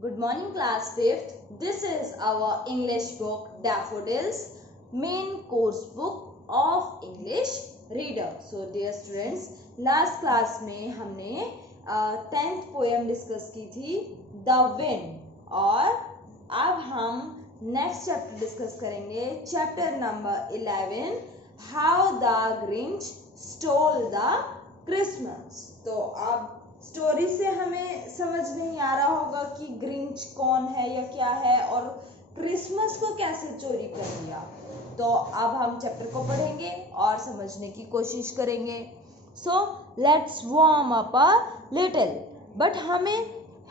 Good morning class 5th. This is our English book Daffodils, main course book of English reader. So dear students, last class में हमने 10th poem discuss की थी The Wind, और अब हम next chapter discuss करेंगे chapter number 11 How the Grinch Stole the Christmas. तो अब स्टोरी से हमें समझ नहीं आ रहा होगा कि ग्रिंच कौन है या क्या है और क्रिसमस को कैसे चोरी कर लिया। तो अब हम चैप्टर को पढ़ेंगे और समझने की कोशिश करेंगे। So let's warm up a little. But हमें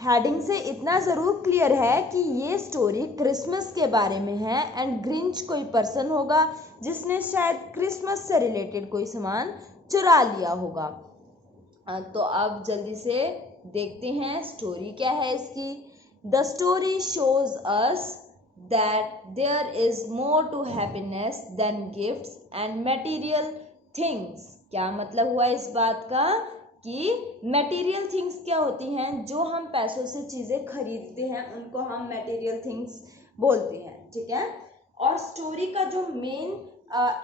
हेडिंग से इतना ज़रूर क्लियर है कि ये स्टोरी क्रिसमस के बारे में है एंड ग्रिंच कोई पर्सन होगा जिसने शायद क्रिसमस से रिलेटेड कोई सामान चुरा लिया होगा। तो अब जल्दी से देखते हैं स्टोरी क्या है इसकी। The story shows us that there is more to happiness than gifts and material things. क्या मतलब हुआ इस बात का कि मटेरियल थिंग्स क्या होती हैं, जो हम पैसों से चीज़ें खरीदते हैं उनको हम मटेरियल थिंग्स बोलते हैं, ठीक है। और स्टोरी का जो मेन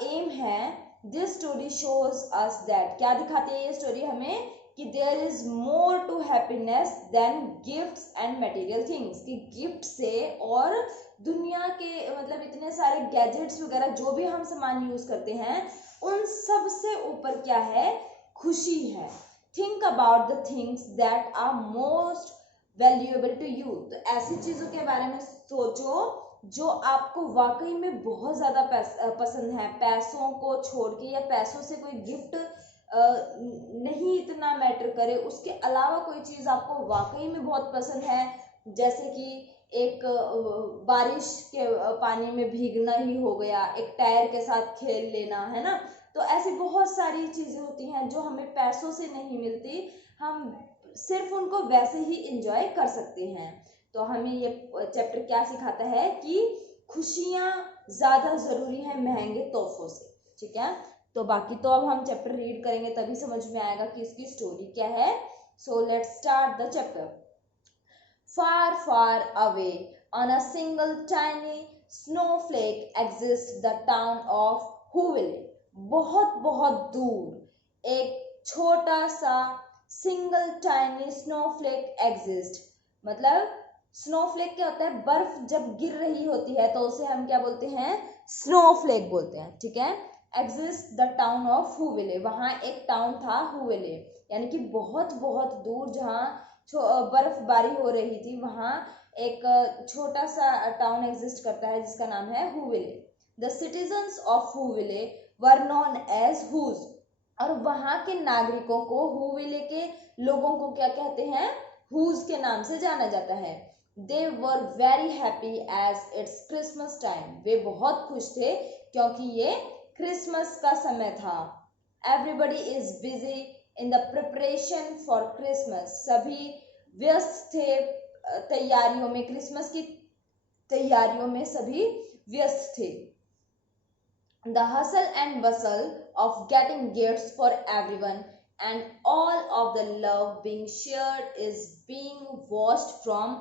एम है, this story shows us that, क्या दिखाती है ये स्टोरी हमें कि there is more to happiness than gifts and material things, कि गिफ्ट से और दुनिया के मतलब इतने सारे गैजेट्स वगैरह जो भी हम सामान यूज करते हैं उन सब से ऊपर क्या है, खुशी है। Think about the things that are most valuable to you. तो ऐसी चीजों के बारे में सोचो जो आपको वाकई में बहुत ज्यादा पसंद है, पैसों को छोड़ के या पैसों से कोई गिफ्ट नहीं इतना मैटर करे, उसके अलावा कोई चीज आपको वाकई में बहुत पसंद है, जैसे कि एक बारिश के पानी में भीगना ही हो गया, एक टायर के साथ खेल लेना, है ना। तो ऐसी बहुत सारी चीजें होती हैं जो हमें पैसों से नहीं मिलती, हम सिर्फ उनको वैसे ही एंजॉय कर सकते हैं। तो हमें ये चैप्टर क्या सिखाता है कि खुशियां ज्यादा जरूरी है महंगे तोहफों से, ठीक है। तो बाकी तो अब हम चैप्टर रीड करेंगे तभी समझ में आएगा कि इसकी स्टोरी क्या है। So let's start the chapter. Far far away on a single tiny snowflake exist the town of Whoville. बहुत बहुत दूर एक छोटा सा सिंगल टाइनी स्नोफ्लेक एग्जिस्ट, मतलब स्नोफ्लेक क्या होता है, बर्फ जब गिर रही होती है तो उसे हम क्या बोलते हैं, स्नोफ्लेक बोलते हैं, ठीक है। एग्जिस्ट द टाउन ऑफ हुविले, वहां एक टाउन था हुविले, यानी कि बहुत बहुत दूर जहाँ बर्फबारी हो रही थी वहां एक छोटा सा टाउन एग्जिस्ट करता है जिसका नाम है Whoville. The citizens of Whoville were known as Whos, और वहां के नागरिकों को, हुविले के लोगों को क्या कहते हैं, हुज के नाम से जाना जाता है। They were very happy as it's Christmas time, वे बहुत खुश थे क्योंकि ये क्रिसमस का समय था। Everybody is busy in the preparation for Christmas, सभी व्यस्त थे तैयारियों में, क्रिसमस की तैयारियों में सभी व्यस्त थे। The hustle and bustle of getting gifts for everyone and all of the love being shared is being watched from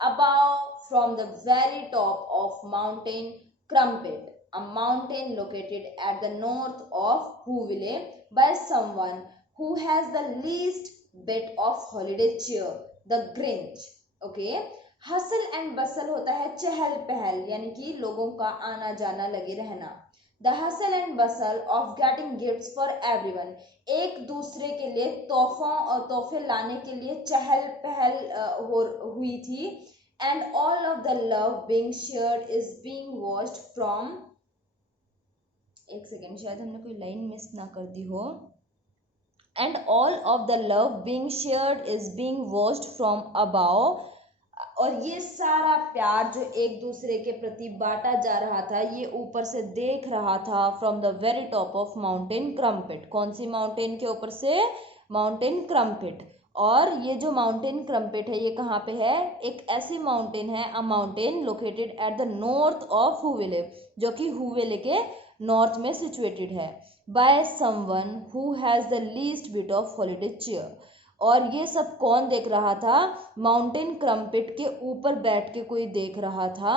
above, from the very top of Mountain Crumpet, a mountain located at the north of Whoville, by someone who has the least bit of holiday cheer, the Grinch. Okay, hustle and bustle होता है चहल पहल, यानी कि लोगों का आना जाना लगे रहना। The hustle and bustle of getting gifts for everyone, एक दूसरे के लिए तोहफे लाने के लिए चहल पहल हुई थी। And all of the love being shared is being watched from, एक सेकेंड, शायद हमने कोई लाइन मिस ना कर दी हो। And all of the love being shared is being watched from above, और ये सारा प्यार जो एक दूसरे के प्रति बांटा जा रहा था ये ऊपर से देख रहा था। From the very top of mountain Crumpit, कौन सी माउंटेन के ऊपर से, माउंटेन क्रम्पिट। और ये जो माउंटेन क्रम्पिट है ये कहाँ पे है, एक ऐसी माउंटेन है, a mountain located at the north of Whoville, जो कि हुविले के नॉर्थ में सिचुएटेड है। By someone who has the least bit of holiday cheer, और ये सब कौन देख रहा था? माउंटेन क्रम्पिट के ऊपर बैठ के कोई देख रहा था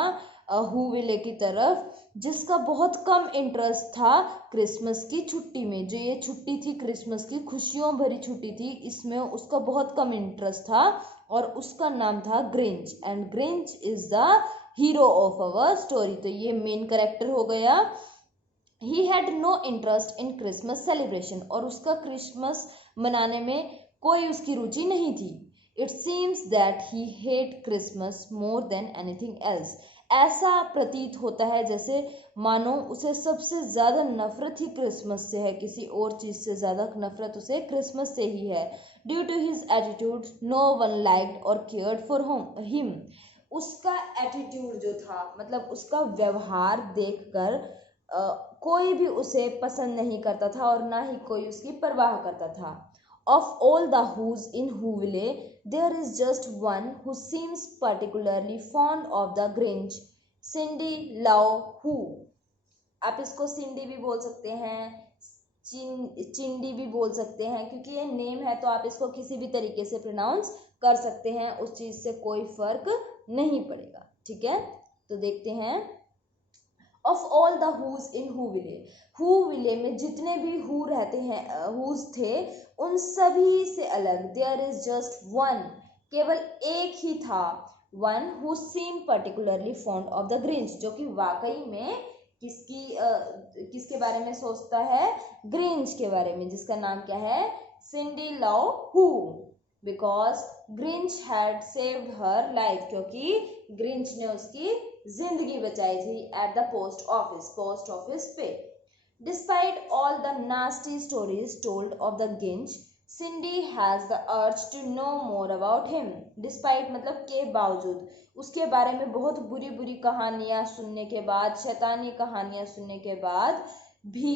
हूविले की तरफ, जिसका बहुत कम इंटरेस्ट था क्रिसमस की छुट्टी में। जो ये छुट्टी थी क्रिसमस की, खुशियों भरी छुट्टी थी, इसमें उसका बहुत कम इंटरेस्ट था और उसका नाम था Grinch. And Grinch is the hero of our story. तो ये मेन कैरेक्टर हो गया। He had no interest in Christmas celebration, और उसका क्रिसमस मनाने में कोई उसकी रुचि नहीं थी। It seems that he hate Christmas more than anything else. ऐसा प्रतीत होता है जैसे मानो उसे सबसे ज़्यादा नफरत ही क्रिसमस से है, किसी और चीज़ से ज़्यादा नफरत उसे क्रिसमस से ही है। Due to his attitude no one liked और केयर्ड फॉर हिम। उसका एटीट्यूड जो था, मतलब उसका व्यवहार देखकर कोई भी उसे पसंद नहीं करता था और ना ही कोई उसकी परवाह करता था। Of all the who's in Whoville, there is just one who seems particularly fond of the Grinch, Cindy Lou Who। आप इसको सिंडी भी बोल सकते हैं, चिंडी भी बोल सकते हैं, क्योंकि ये नेम है तो आप इसको किसी भी तरीके से प्रोनाउंस कर सकते हैं, उस चीज़ से कोई फर्क नहीं पड़ेगा। ठीक है, तो देखते हैं। ऑफ ऑल द हूज इन हूविले, हूविले में जितने भी हू रहते हैं, हूज थे, उन सभी से अलग देयर इज जस्ट वन, केवल एक ही था, one who seem particularly fond of the Grinch, जो कि वाकई में किसके बारे में सोचता है? ग्रिंच के बारे में, जिसका नाम क्या है? Cindy Lou Who. Because Grinch had saved her life, क्योंकि ग्रिंच ने उसकी जिंदगी बचाई थी एट द पोस्ट ऑफिस पे। Despite all the nasty stories told of the Grinch, Cindy has the urge to know more about him. Despite मतलब के बावजूद, उसके बारे में बहुत बुरी बुरी कहानियां सुनने के बाद, शैतानी कहानियां सुनने के बाद भी,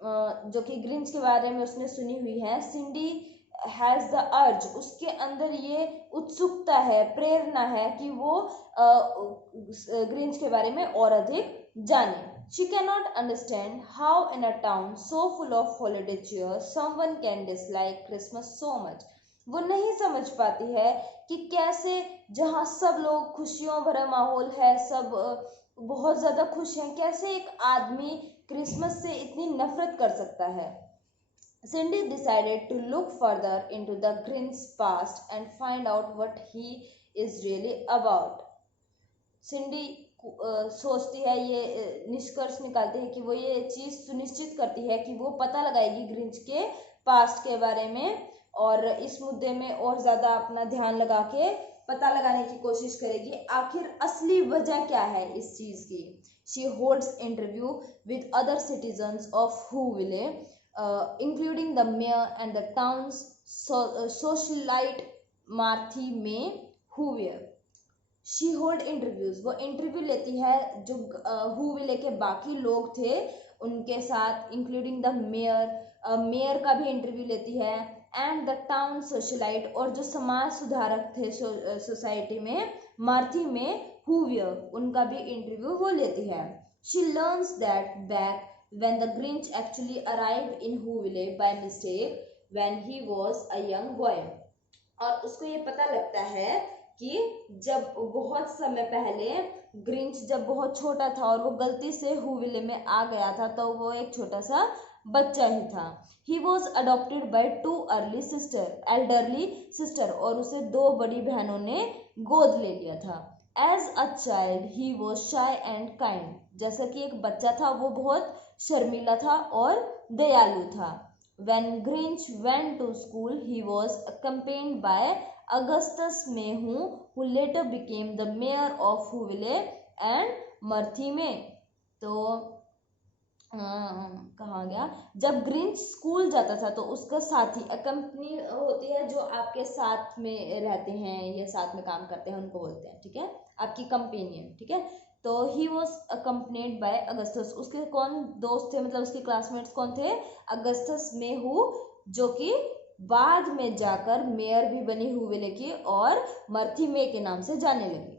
जो कि ग्रिंच के बारे में उसने सुनी हुई है, सिंडी हैज द अर्ज, उसके अंदर ये उत्सुकता है, प्रेरणा है कि वो ग्रिंच के बारे में और अधिक जाने। She cannot understand how in a town so full of holiday cheer someone can dislike Christmas so much। वो नहीं समझ पाती है कि कैसे जहाँ सब लोग खुशियों भरा माहौल है, सब बहुत ज़्यादा खुश हैं, कैसे एक आदमी क्रिसमस से इतनी नफरत कर सकता है। Cindy decided to look further into the Grinch's past and find out what he is really about। सिंडी सोचती है, ये निष्कर्ष निकालते हैं कि वो ये चीज़ सुनिश्चित करती है कि वो पता लगाएगी ग्रिंच के पास्ट के बारे में, और इस मुद्दे में और ज़्यादा अपना ध्यान लगा के पता लगाने की कोशिश करेगी आखिर असली वजह क्या है इस चीज़ की। She holds interview with other citizens of Whoville, including the mayor and the town's socialite Martha May Whovier. She hold interviews, वो इंटरव्यू लेती है जो हूविले के बाकी लोग थे उनके साथ, इंक्लूडिंग द मेयर, मेयर का भी इंटरव्यू लेती है, एंड द टाउन सोशलाइट, और जो समाज सुधारक थे सोसाइटी में, मार्थी में हूवियर, उनका भी इंटरव्यू वो लेती है। She learns that back when the Grinch actually arrived in Whoville by mistake when he was a young boy। और उसको ये पता लगता है कि जब बहुत समय पहले ग्रिंच जब बहुत छोटा था और वो गलती से हूविले में आ गया था, तो वो एक छोटा सा बच्चा ही था। He was adopted by two elderly sister, और उसे दो बड़ी बहनों ने गोद ले लिया था। As a child he was shy and kind, जैसा कि एक बच्चा था वो बहुत शर्मीला था और दयालु था। When Grinch went to school, he was accompanied by Augustus Mayhew, who later became the mayor of Whoville and Marthe में। तो कहाँ गया? जब ग्रिंच स्कूल जाता था तो उसका साथी, अकम्पनी होती है जो आपके साथ में रहते हैं या साथ में काम करते हैं, उनको बोलते हैं, ठीक है, आपकी कंपेनियन, ठीक है। तो he was accompanied by Augustus, उसके कौन दोस्त थे, मतलब उसके क्लासमेट्स कौन थे? अगस्टस मेहू, जो कि बाद में जाकर मेयर भी बनी हूविले की और मर्थी मे के नाम से जाने लगी।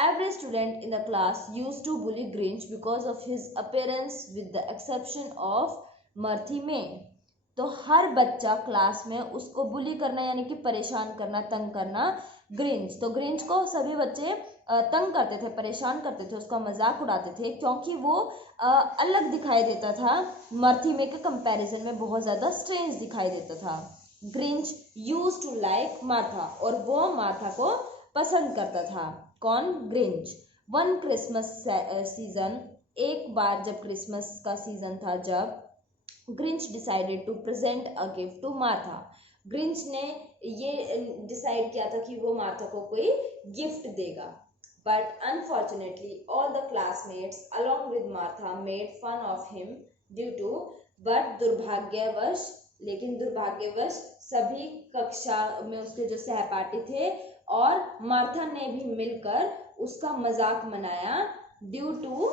Every student in the class used to bully Grinch because of his appearance with the exception of Marthe May। तो हर बच्चा क्लास में उसको बुली करना यानी कि परेशान करना, तंग करना ग्रिंच। तो ग्रिंच को सभी बच्चे तंग करते थे, परेशान करते थे, उसका मजाक उड़ाते थे क्योंकि वो अलग दिखाई देता था, मर्थी में के कंपैरिजन में बहुत ज़्यादा स्ट्रेंज दिखाई देता था। Grinch used to like Martha, और वो मार्था को पसंद करता था। कौन? ग्रिंच। वन क्रिसमस सीजन, एक बार जब क्रिसमस का सीजन था, जब Grinch decided to present a gift to Martha. Grinch ने ये डिसाइड किया था कि वो मार्था को कोई गिफ्ट देगा। But unfortunately all the classmates along with Martha made fun of him due to, but दुर्भाग्यवश, लेकिन दुर्भाग्यवश सभी कक्षा में उसके जो सहपाठी थे और मार्था ने भी मिलकर उसका मजाक मनाया due to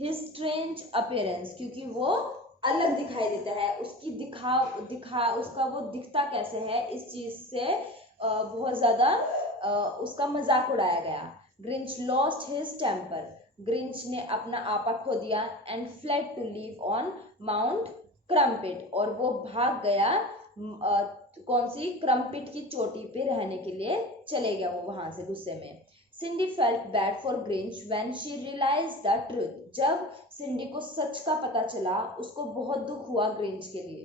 his strange appearance, क्योंकि वो अलग दिखाई देता है, उसकी उसका वो दिखता कैसे है, इस चीज से बहुत ज्यादा उसका मजाक उड़ाया गया। Grinch lost his temper, Grinch ने अपना आपा खो दिया and fled to live on Mount Crumpit, और वो भाग गया कौन सी? क्रम्पिट की चोटी पे रहने के लिए चले गया वो वहां से गुस्से में। Cindy felt bad for Grinch when she realised the truth, जब सिंडी को सच का पता चला उसको बहुत दुख हुआ ग्रिंच के लिए।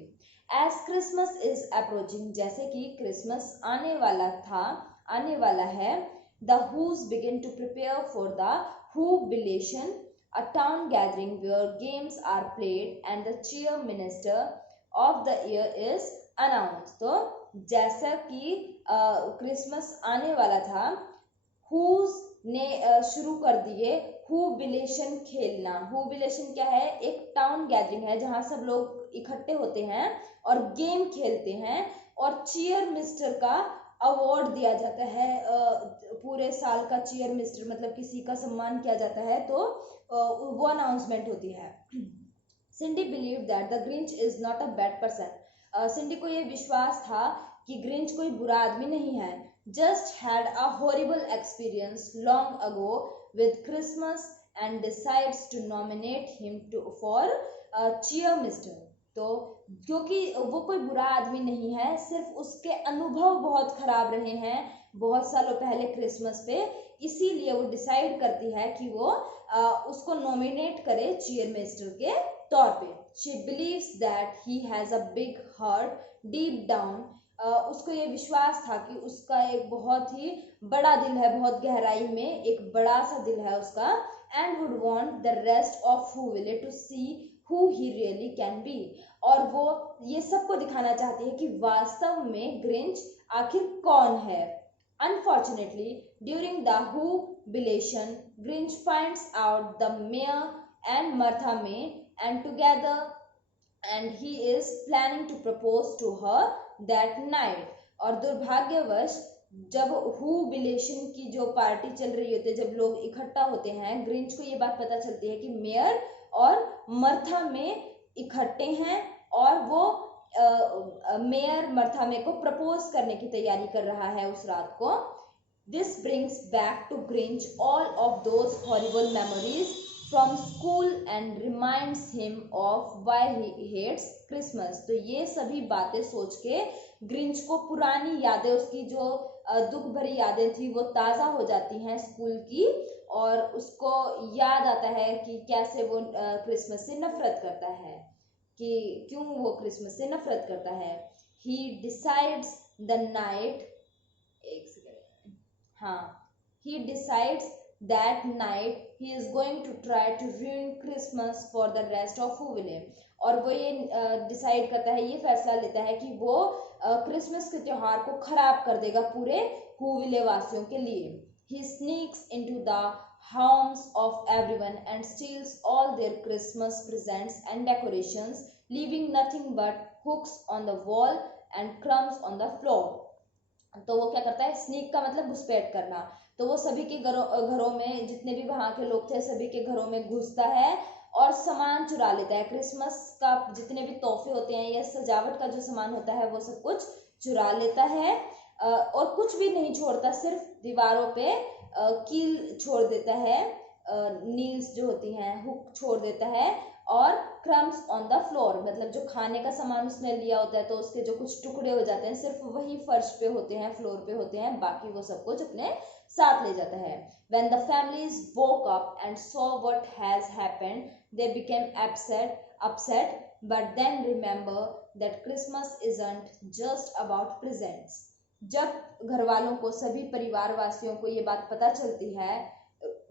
एज क्रिसमस इज अप्रोचिंग, जैसे कि क्रिसमस आने वाला है, the Whos begin to prepare for the Whobilation, a town gathering where games are played and the cheer minister of the year is announced। तो जैसा कि क्रिसमस आने वाला था, हुज ने शुरू कर दिए हुबिलेशन खेलना। हुबिलेशन क्या है? एक टाउन गैदरिंग है जहां सब लोग इकट्ठे होते हैं और गेम खेलते हैं, और चीयर मिस्टर का अवार्ड दिया जाता है। पूरे साल का चीयर मिस्टर मतलब किसी का सम्मान किया जाता है, तो वो अनाउंसमेंट होती है। Cindy believe that the Grinch is not a bad person, Cindy को ये विश्वास था कि ग्रिंच कोई बुरा आदमी नहीं है। Just had a horrible experience long ago with Christmas and decides to nominate him for cheer mister. तो क्योंकि वो कोई बुरा आदमी नहीं है, सिर्फ उसके अनुभव बहुत खराब रहे हैं बहुत सालों पहले क्रिसमस पे, इसीलिए वो डिसाइड करती है कि वो उसको नॉमिनेट करे चीयर मिस्टर के तौर पे। She believes that he has a big heart deep down, उसको ये विश्वास था कि उसका एक बहुत ही बड़ा दिल है, बहुत गहराई में एक बड़ा सा दिल है उसका, and would want the rest of Whoville to see who he really can be, और वो ये सबको दिखाना चाहती है कि वास्तव में ग्रिंच आखिर कौन है। Unfortunately, during the jubilation, Grinch finds out the mayor and Martha May and together, and he is planning to propose to her that night। और दुर्भाग्यवश जब हुबिलेशन की जो पार्टी चल रही होती है, जब लोग इकट्ठा होते हैं, ग्रिंच को ये बात पता चलती है कि मेयर और मर्था में इकट्ठे हैं और वो मेयर मर्था में को प्रपोज करने की तैयारी कर रहा है उस रात को। This brings back to Grinch all of those horrible memories from school and reminds him of why he hates Christmas. तो ये सभी बातें सोच के ग्रिंच को पुरानी यादें, उसकी जो दुख भरी यादें थी वो ताज़ा हो जाती हैं स्कूल की, और उसको याद आता है कि कैसे वो क्रिसमस से नफरत करता है, कि क्यों वो क्रिसमस से नफरत करता है। ही डिसाइड्स द नाइट, एक सेकेंड, हाँ, he decides that night he is going to try to ruin Christmas for the rest of Whoville. और वो ये डिसाइड करता है, ये फैसला लेता है कि वो क्रिसमस के त्योहार को खराब कर देगा पूरे हुविले वासियों के लिए। He sneaks into the homes of everyone and steals all their Christmas presents and decorations, leaving nothing but hooks on the wall and crumbs on the floor। तो वो क्या करता है? स्नीक का मतलब घुसपैठ करना। तो वो सभी के घरों में, जितने भी वहाँ के लोग थे, सभी के घरों में घुसता है और सामान चुरा लेता है। क्रिसमस का जितने भी तोहफे होते हैं या सजावट का जो सामान होता है वो सब कुछ चुरा लेता है, और कुछ भी नहीं छोड़ता, सिर्फ दीवारों पे कील छोड़ देता है, नील्स जो होती हैं, हुक छोड़ देता है, और क्रम्स ऑन द फ्लोर, मतलब जो खाने का सामान उसने लिया होता है तो उसके जो कुछ टुकड़े हो जाते हैं सिर्फ वही फर्श पे होते हैं, फ्लोर पे होते हैं, बाकी वो सब कुछ अपने साथ ले जाता है. When the families woke up and saw what has happened, they became upset, but then remember that Christmas isn't just about presents. जब घर वालों को, सभी परिवार वासियों को ये बात पता चलती है,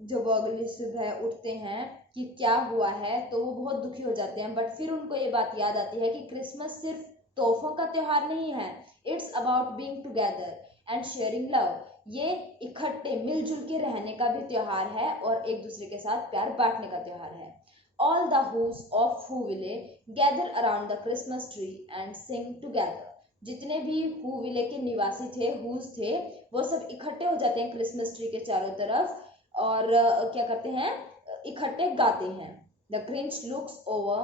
जब वो अगली सुबह उठते हैं कि क्या हुआ है, तो वो बहुत दुखी हो जाते हैं. बट फिर उनको ये बात याद आती है कि क्रिसमस सिर्फ तोहफों का त्योहार नहीं है, it's about being together and sharing love. ये इकट्ठे मिलजुल के रहने का भी त्योहार है और एक दूसरे के साथ प्यार बांटने का त्योहार है. All the who's of Whoville gather around the Christmas tree and sing together. जितने भी हुविले के निवासी थे, हुज थे, वो सब इकट्ठे हो जाते हैं क्रिसमस ट्री के चारों तरफ और क्या करते हैं, इकट्ठे गाते हैं. The Grinch looks over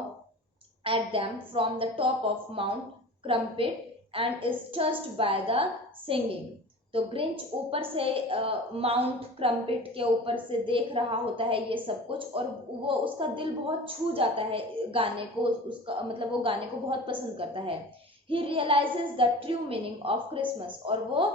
at them from the top of Mount Crumpit and is touched by the singing. तो ग्रिंच ऊपर से माउंट क्रम्पिट के ऊपर से देख रहा होता है ये सब कुछ और वो उसका दिल बहुत छू जाता है गाने को, उसका मतलब वो गाने को बहुत पसंद करता है. He realizes the true meaning of Christmas, और वो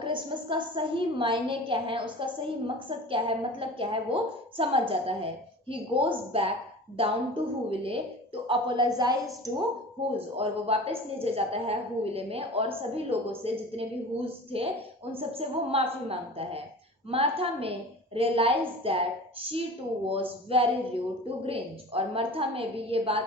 क्रिसमस का सही मायने क्या है, उसका सही मकसद क्या है, मतलब क्या है, वो समझ जाता है. He goes back down to Whoville to apologize to Who's, और वो वापस नीचे जाता है हुविले में और सभी लोगों से, जितने भी Who's थे उन सब से वो माफी मांगता है. मार्था में realized that she too was very rude to Grinch, और मार्था में भी ये बात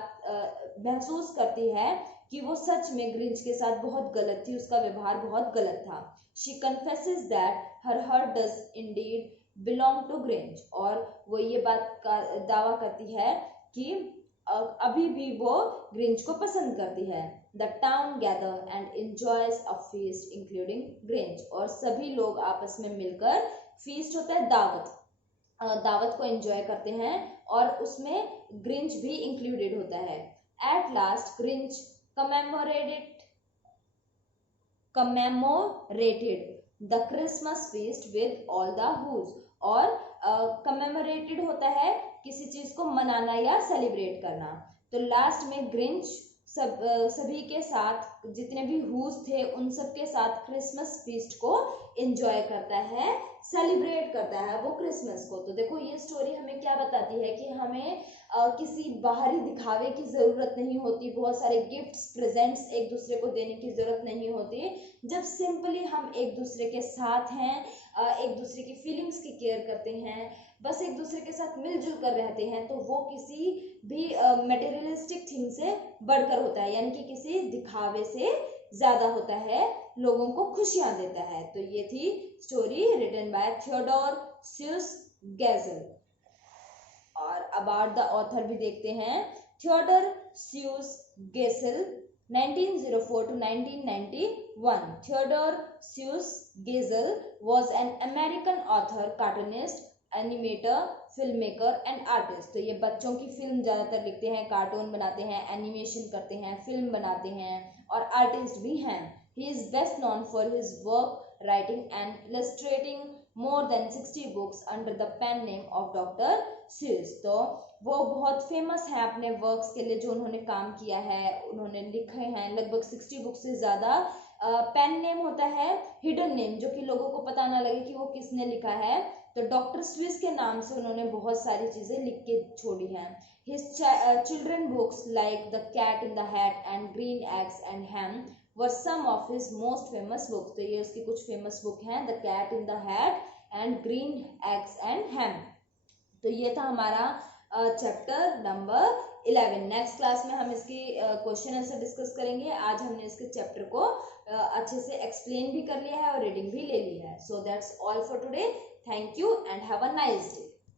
महसूस करती है कि वो सच में ग्रिंच के साथ बहुत गलत थी, उसका व्यवहार बहुत गलत था. She confesses that her heart does indeed belong to Grinch, और वो ये बात का दावा करती है कि अभी भी वो ग्रिंच को पसंद करती है. The town gather and enjoys a feast including Grinch, और सभी लोग आपस में मिलकर, फीस्ट होता है दावत, दावत को एंजॉय करते हैं और उसमें ग्रिंच भी इंक्लूडेड होता है. At last Grinch commemorated the Christmas feast with all the Who's, और commemorated होता है किसी चीज को मनाना या सेलिब्रेट करना. तो लास्ट में ग्रिंच सभी के साथ, जितने भी हुज थे उन सब के साथ क्रिसमस फीस्ट को एंजॉय करता है, सेलिब्रेट करता है वो क्रिसमस को. तो देखो ये स्टोरी हमें क्या बताती है कि हमें किसी बाहरी दिखावे की ज़रूरत नहीं होती, बहुत सारे गिफ्ट्स प्रेजेंट्स एक दूसरे को देने की ज़रूरत नहीं होती. जब सिंपली हम एक दूसरे के साथ हैं, एक दूसरे की फीलिंग्स की केयर करते हैं, बस एक दूसरे के साथ मिलजुल कर रहते हैं, तो वो किसी भी मटेरियलिस्टिक थिंग से बढ़कर होता है, यानी कि किसी दिखावे से ज़्यादा होता है, लोगों को खुशियाँ देता है. तो ये थी story written by Theodore Seuss Geisel. और अबाउट द ऑथर भी देखते हैं. Theodore Seuss Geisel 1904 to 1991. Theodore Seuss Geisel was an American author, cartoonist, animator, film maker and artist. तो ये बच्चों की फिल्म ज़्यादातर लिखते हैं, कार्टून बनाते हैं, एनिमेशन करते हैं, फिल्म बनाते हैं और आर्टिस्ट भी हैं. He is best known for his work writing and illustrating more than 60 books under the pen name of Doctor Seuss. तो वो बहुत फेमस है अपने वर्क्स के लिए जो उन्होंने काम किया है, उन्होंने लिखे हैं लगभग 60 बुक्स से ज़्यादा. पेन नेम होता है हिडन नेम, जो कि लोगों को पता ना लगे कि वो किसने लिखा है. तो डॉक्टर स्विस के नाम से उन्होंने बहुत सारी चीज़ें लिख के छोड़ी हैं. His children books like the Cat in the Hat and Green Eggs and Ham were some of his most famous books. तो ये उसकी कुछ फेमस बुक हैं, the Cat in the Hat and Green Eggs and Ham. तो ये था हमारा chapter number 11. Next class में हम इसकी क्वेश्चन आंसर डिस्कस करेंगे. आज हमने इसके चैप्टर को अच्छे से एक्सप्लेन भी कर लिया है और रीडिंग भी ले ली है. So that's all for today. Thank you and have a nice day.